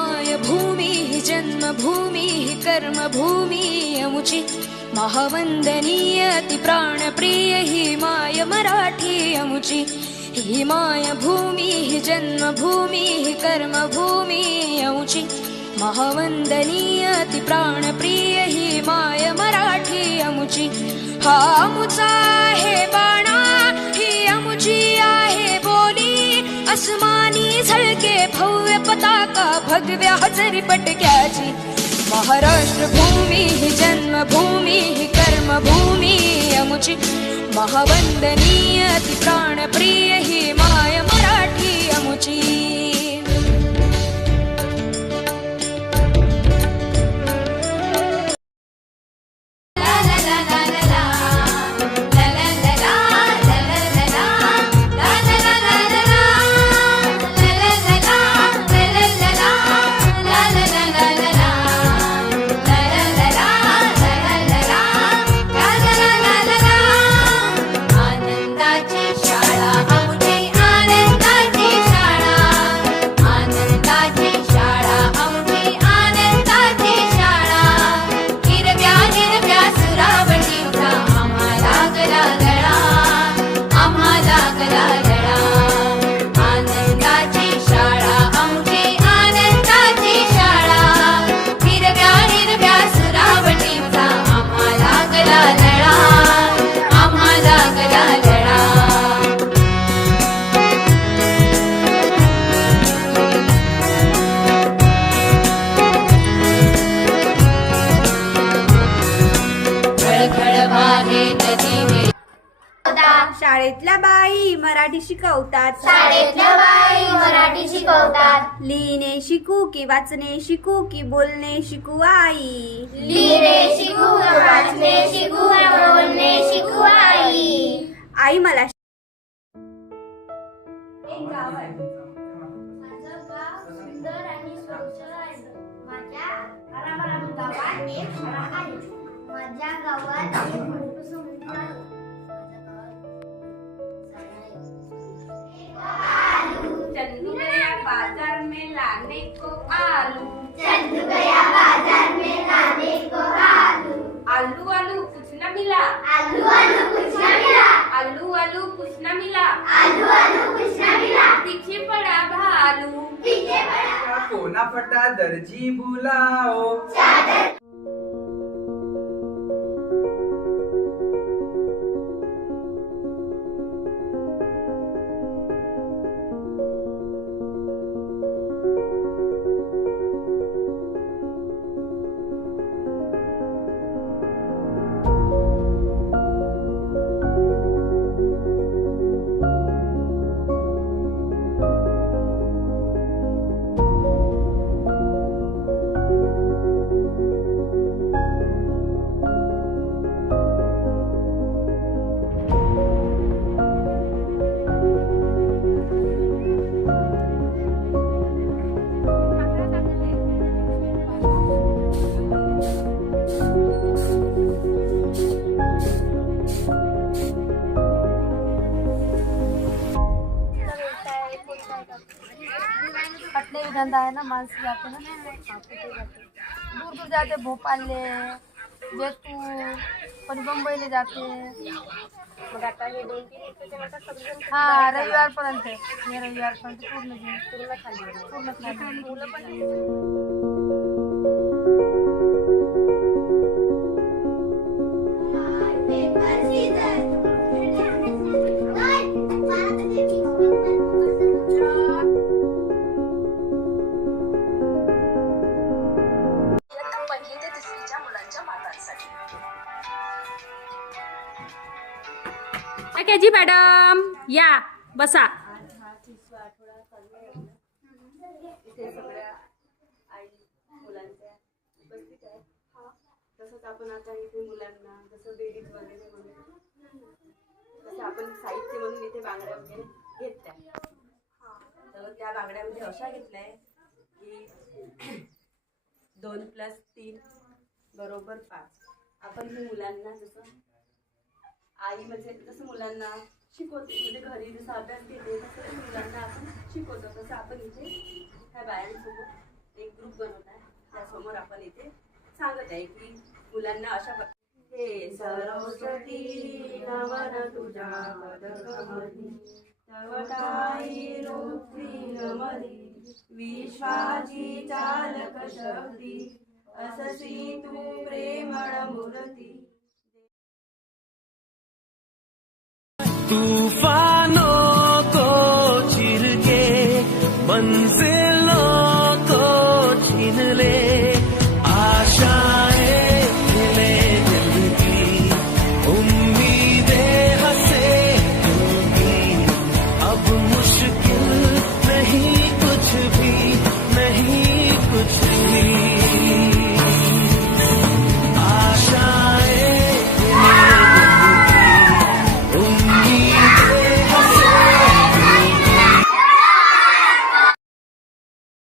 माय भूमी जन्मभूमी कर्मभूमी अमुची महावंदनीय अति प्राणप्रिय ही माय मराठी अमुची ही माय भूमी जन्मभूमी कर्मभूमी अमुची महावंदनीय अति प्राणप्रिय ही माय मराठी अमुची हा अमुचा आहे बाणा ही अमुची आहे बोली अस्मानी झळके भव्य पताका भगव्या हजरी पटक्याची महाराष्ट्र भूमी ही जन्मभूमी ही कर्मभूमी अमुची महावंदनीय अति प्राणप्रिय ही माय मराठी अमुची शाळेतल्या बाई मराठी शिकवतात. शाळेतल्या बाई मराठी शिकवतात. लिहिणे शिकू की वाचणे शिकू की बोलणे शिकू आई. लिहिणे शिकू, वाचणे शिकू, बोलणे शिकू आई. आई मला एक गाव आहे. माझं गाव सुंदर आणि स्वच्छ आहे. माझ्या आरामाराम गावात एक शाळा आहे. माझ्या गावात एक मोठं समुद्र आहे. चंदू गया बाजार में लाने को आलू. चंदू गया बाजार में लाने को आलू. आलू आलू कुछ न मिला. आलू आलू कुछ न मिला. आलू आलू कुछ न मिला. आलू आलू कुछ न मिला. पीछे पड़ा भालू. पीछे पड़ा कोना फटा दर्जी बुलाओ. चादर. पटने भी धंधा है ना, मानसी जाते ना, दूर दूर जाते, भोपाल ले, जयपुर, कोणी मुंबईला जाते. हाँ रविवार पर्यंत रविवार पर्यंत पूर्ण खाली. जी मॅडम या बसा. इथे सगळ्या आई मुलांच्या उपस्थित आहेत. तसंच आपण आता इथे मुलांना जसं बेरीज वगैरे म्हणून तसं आपण साहित्य म्हणून इथे बांगड्या वगैरे घेतल्या. तर त्या बांगड्यामध्ये अशा घेतल्या की 2+3 बरोबर 5. आपण हे मुलांना जसं आई म्हणजे जसं मुलांना शिकवते, म्हणजे घरी जसं अभ्यास घेते तसं मुलांना आपण शिकवतो. तसं आपण इथे ह्या बायांसोबत एक बनवताय त्यासमोर आपण इथे सांगत आहे की मुलांना अशा हे सरस्वती नवन तुझ्या पदकमली तवताई रुक्मी नमली विश्वाची चालक शक्ती अससी तू प्रेमळ मूर्ती तूफानों को चीर के मंजिलों को छीन ले आशाएं खिले दिल की उम्मीदें हंसे दिल की अब मुश्किल नहीं कुछ भी नहीं कुछ भी